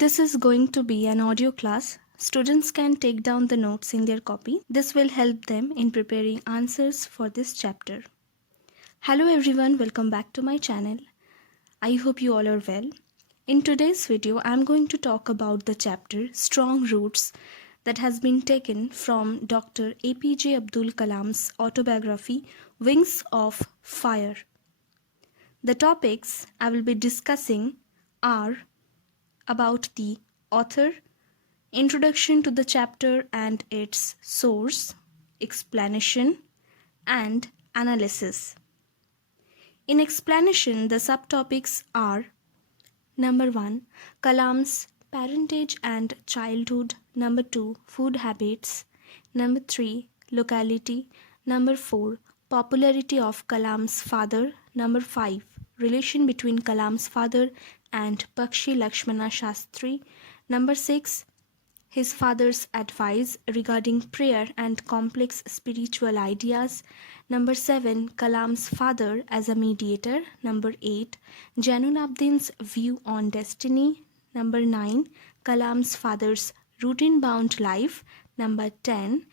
This is going to be an audio class. Students can take down the notes in their copy. This will help them in preparing answers for this chapter. Hello everyone, welcome back to my channel. I hope you all are well. In today's video, I am going to talk about the chapter Strong Roots that has been taken from Dr. APJ Abdul Kalam's autobiography Wings of Fire. The topics I will be discussing are about the author, introduction to the chapter and its source, explanation, and analysis. In explanation, the subtopics are: number 1, Kalam's parentage and childhood; number 2, food habits; number 3, locality; number 4, popularity of Kalam's father; number 5, relation between Kalam's father and Pakshi Lakshmana Shastri; number 6, his father's advice regarding prayer and complex spiritual ideas; number 7, Kalam's father as a mediator; number 8, Jainuddin's view on destiny; number 9, Kalam's father's routine-bound life; number 10,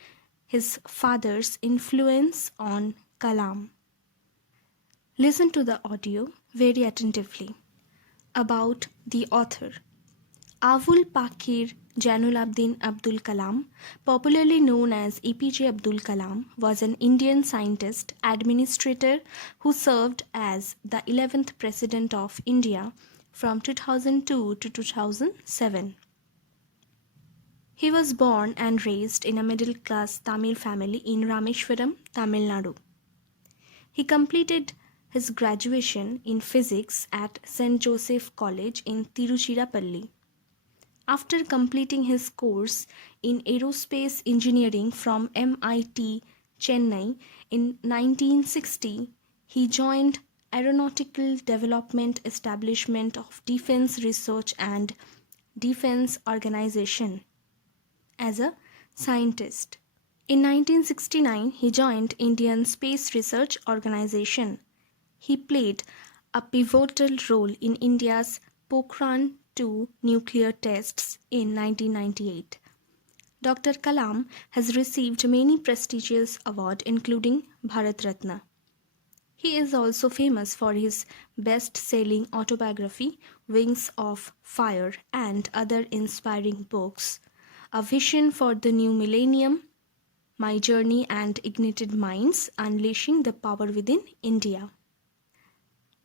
his father's influence on Kalam. Listen to the audio very attentively. About the author. Avul Pakir Jainuddin Abdul Kalam, popularly known as APJ Abdul Kalam, was an Indian scientist, administrator who served as the 11th President of India from 2002 to 2007. He was born and raised in a middle-class Tamil family in Rameshwaram, Tamil Nadu. He completed his graduation in physics at St. Joseph College in Tiruchirappalli. After completing his course in aerospace engineering from MIT, Chennai in 1960, he joined Aeronautical Development Establishment of Defense Research and Defense Organization as a scientist. In 1969, he joined Indian Space Research Organization. He played a pivotal role in India's Pokhran II nuclear tests in 1998. Dr. Kalam has received many prestigious awards including Bharat Ratna. He is also famous for his best-selling autobiography Wings of Fire and other inspiring books: A Vision for the New Millennium, My Journey and Ignited Minds, Unleashing the Power Within India.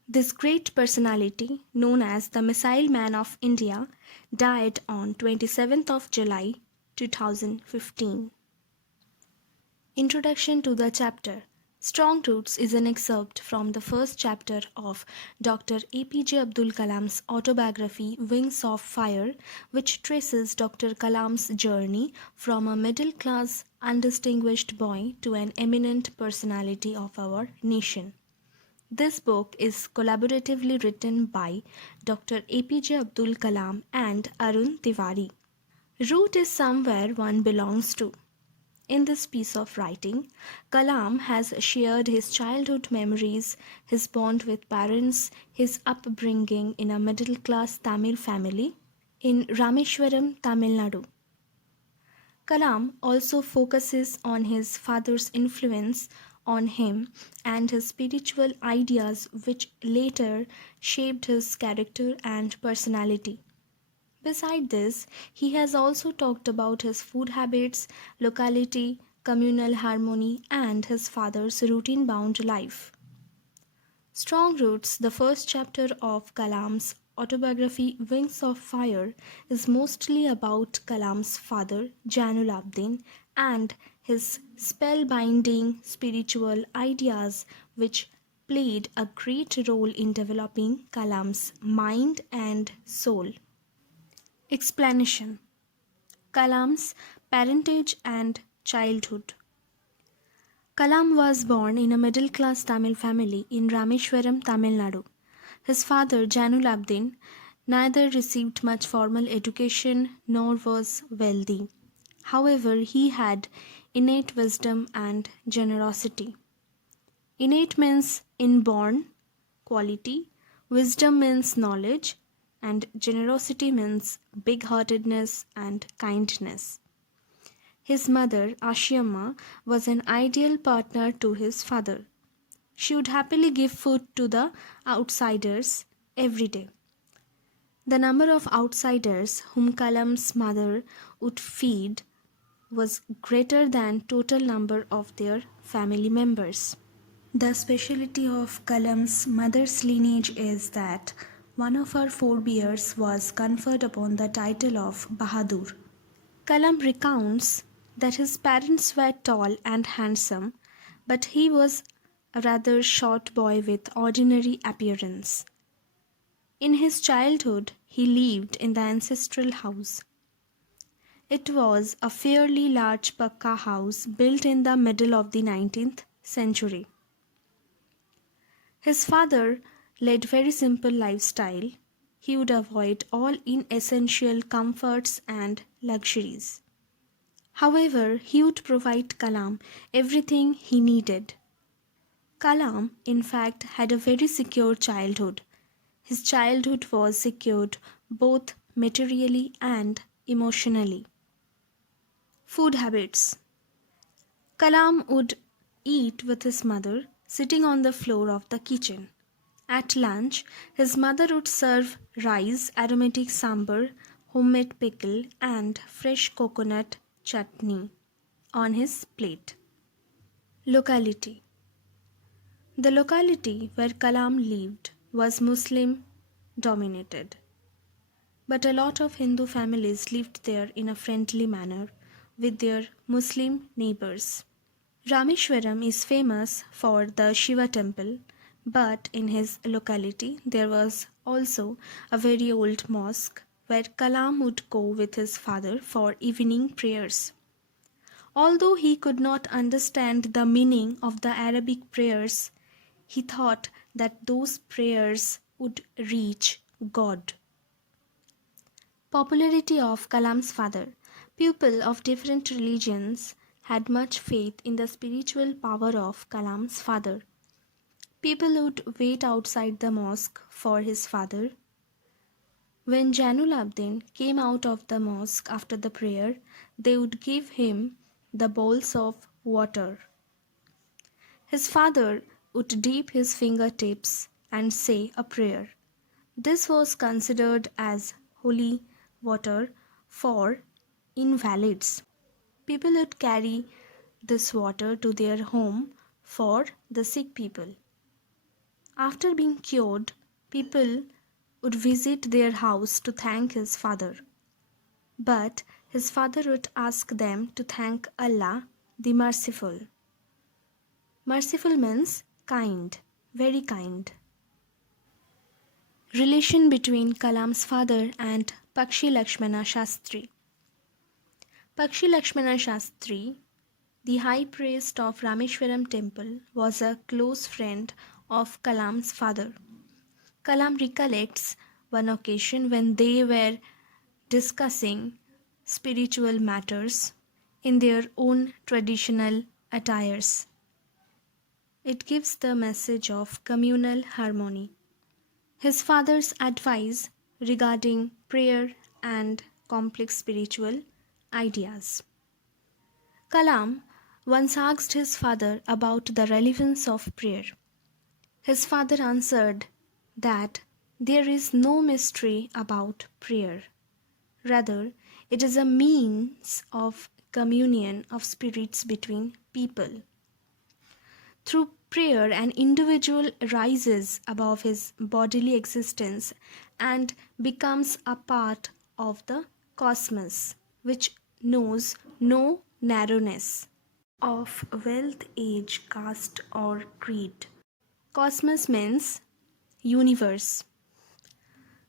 This great personality, known as the Missile Man of India, died on 27th of July 2015. Introduction to the chapter. Strong Roots is an excerpt from the first chapter of Dr. APJ Abdul Kalam's autobiography Wings of Fire, which traces Dr. Kalam's journey from a middle-class, undistinguished boy to an eminent personality of our nation. This book is collaboratively written by Dr. APJ Abdul Kalam and Arun Tiwari. Root is somewhere one belongs to. In this piece of writing, Kalam has shared his childhood memories, his bond with parents, his upbringing in a middle-class Tamil family in Rameshwaram, Tamil Nadu. Kalam also focuses on his father's influence on him and his spiritual ideas, which later shaped his character and personality. Beside this, he has also talked about his food habits, locality, communal harmony, and his father's routine-bound life. Strong Roots, the first chapter of Kalam's autobiography Wings of Fire, is mostly about Kalam's father, Jainuddin, and his spellbinding spiritual ideas, which played a great role in developing Kalam's mind and soul. Explanation. Kalam's parentage and childhood. Kalam was born in a middle-class Tamil family in Rameshwaram, Tamil Nadu. His father, Jainuddin, neither received much formal education nor was wealthy. However, he had innate wisdom and generosity. Innate means inborn quality, wisdom means knowledge, and generosity means big-heartedness and kindness. His mother, Ashiamma, was an ideal partner to his father. She would happily give food to the outsiders every day. The number of outsiders whom Kalam's mother would feed was greater than total number of their family members. The specialty of Kalam's mother's lineage is that one of her forebears was conferred upon the title of Bahadur. Kalam recounts that his parents were tall and handsome, but he was a rather short boy with ordinary appearance. In his childhood, he lived in the ancestral house. It was a fairly large Pakka house built in the middle of the 19th century. His father led very simple lifestyle. He would avoid all inessential comforts and luxuries. However, he would provide Kalam everything he needed. Kalam, in fact, had a very secure childhood. His childhood was secured both materially and emotionally. Food habits. Kalam would eat with his mother, sitting on the floor of the kitchen. At lunch, his mother would serve rice, aromatic sambar, homemade pickle, and fresh coconut chutney on his plate. Locality. The locality where Kalam lived was Muslim dominated, but a lot of Hindu families lived there in a friendly manner with their Muslim neighbors. Rameshwaram is famous for the Shiva temple, but in his locality there was also a very old mosque where Kalam would go with his father for evening prayers. Although he could not understand the meaning of the Arabic prayers, he thought that those prayers would reach God. Popularity of Kalam's father. People of different religions had much faith in the spiritual power of Kalam's father. People would wait outside the mosque for his father. When Jainul-Abdin came out of the mosque after the prayer, they would give him the bowls of water. His father would dip his fingertips and say a prayer. This was considered as holy water for invalids. People would carry this water to their home for the sick people. After being cured, people would visit their house to thank his father. But his father would ask them to thank Allah, the Merciful. Merciful means kind, very kind. Relation between Kalam's father and Pakshi Lakshmana Shastri. Pakshi Lakshmana Shastri, the high priest of Rameshwaram temple, was a close friend of Kalam's father. Kalam recollects one occasion when they were discussing spiritual matters in their own traditional attires. It gives the message of communal harmony. His father's advice regarding prayer and complex spiritual ideas. Kalam once asked his father about the relevance of prayer. His father answered that there is no mystery about prayer. Rather, it is a means of communion of spirits between people. Through prayer, an individual rises above his bodily existence and becomes a part of the cosmos, which knows no narrowness of wealth, age, caste, or creed. Cosmos means universe.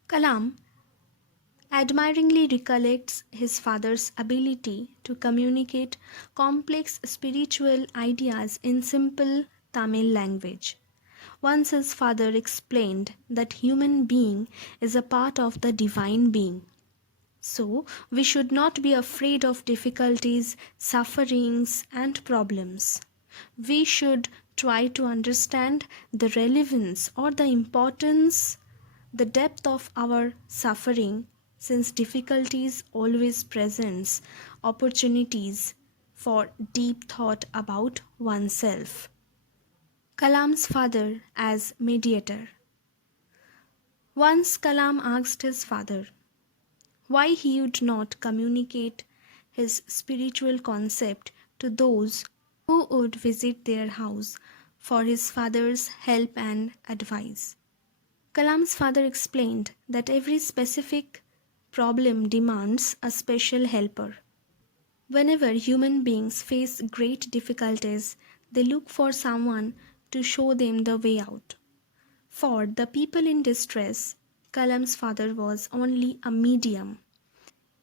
Kalam admiringly recollects his father's ability to communicate complex spiritual ideas in simple Tamil language. Once his father explained that human being is a part of the divine being. So, we should not be afraid of difficulties, sufferings, and problems. We should try to understand the relevance or the importance the depth of our suffering, since difficulties always presents opportunities for deep thought about oneself. Kalam's father as mediator. Once Kalam asked his father why he would not communicate his spiritual concept to those who would visit their house for his father's help and advice. Kalam's father explained that every specific problem demands a special helper. Whenever human beings face great difficulties, they look for someone to show them the way out. For the people in distress, Kalam's father was only a medium.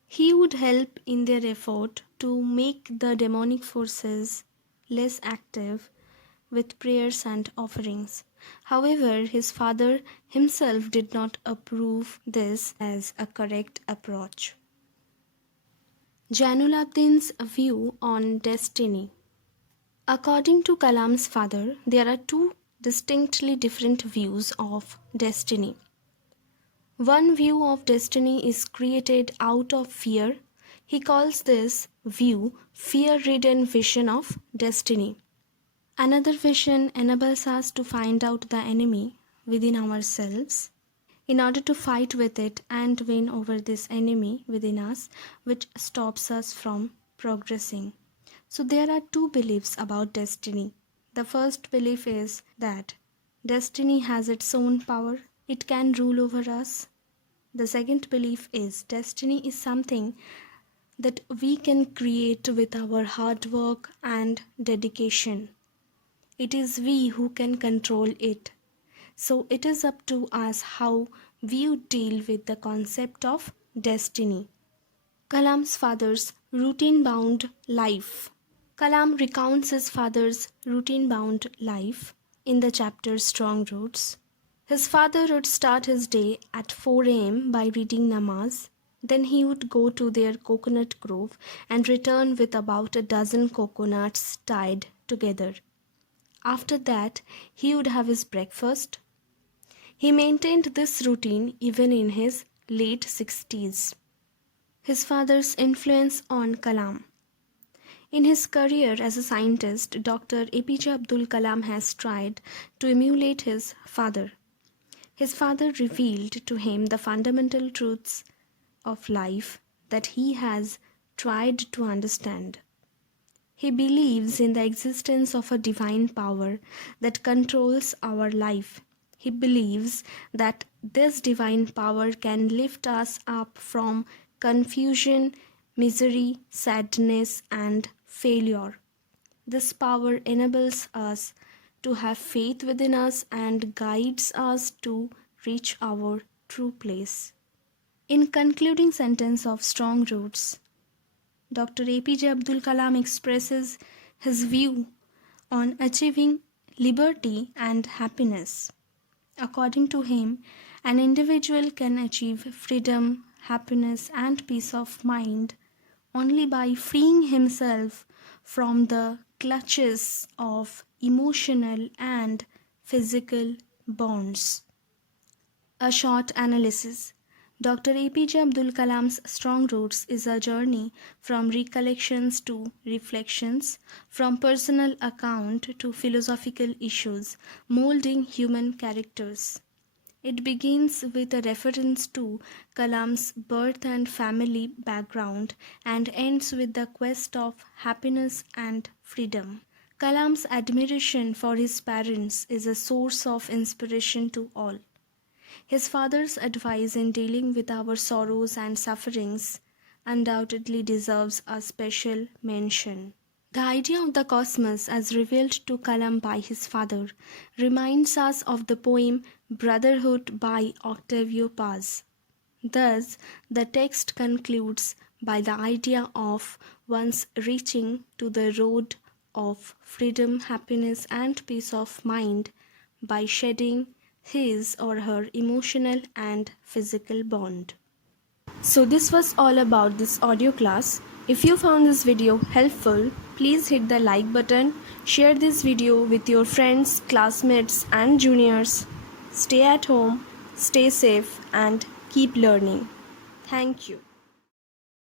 He would help in their effort to make the demonic forces less active with prayers and offerings. However, his father himself did not approve this as a correct approach. Jainuladin's view on destiny. According to Kalam's father, there are two distinctly different views of destiny. One view of destiny is created out of fear. He calls this view fear-ridden vision of destiny. Another vision enables us to find out the enemy within ourselves in order to fight with it and win over this enemy within us, which stops us from progressing. So there are two beliefs about destiny. The first belief is that destiny has its own power, it can rule over us. The second belief is destiny is something that we can create with our hard work and dedication. It is we who can control it. So it is up to us how we deal with the concept of destiny. Kalam's father's routine-bound life. Kalam recounts his father's routine-bound life in the chapter Strong Roots. His father would start his day at 4 a.m. by reading namaz. Then he would go to their coconut grove and return with about a dozen coconuts tied together. After that, he would have his breakfast. He maintained this routine even in his late 60s. His father's influence on Kalam. In his career as a scientist, Dr. APJ Abdul Kalam has tried to emulate his father. His father revealed to him the fundamental truths of life that he has tried to understand. He believes in the existence of a divine power that controls our life. He believes that this divine power can lift us up from confusion, misery, sadness, and failure. This power enables us to have faith within us and guides us to reach our true place. In concluding sentence of Strong Roots, Dr. APJ Abdul Kalam expresses his view on achieving liberty and happiness. According to him, an individual can achieve freedom, happiness, and peace of mind only by freeing himself from the clutches of emotional and physical bonds. A short analysis. Dr. APJ Abdul Kalam's Strong Roots is a journey from recollections to reflections, from personal account to philosophical issues, molding human characters. It begins with a reference to Kalam's birth and family background and ends with the quest of happiness and freedom. Kalam's admiration for his parents is a source of inspiration to all. His father's advice in dealing with our sorrows and sufferings undoubtedly deserves a special mention. The idea of the cosmos as revealed to Kalam by his father reminds us of the poem Brotherhood by Octavio Paz. Thus, the text concludes by the idea of once reaching to the road of freedom, happiness, and peace of mind by shedding his or her emotional and physical bond. So this was all about this audio class. If you found this video helpful, please hit the like button, share this video with your friends, classmates and juniors. Stay at home, Stay safe and keep learning. Thank you.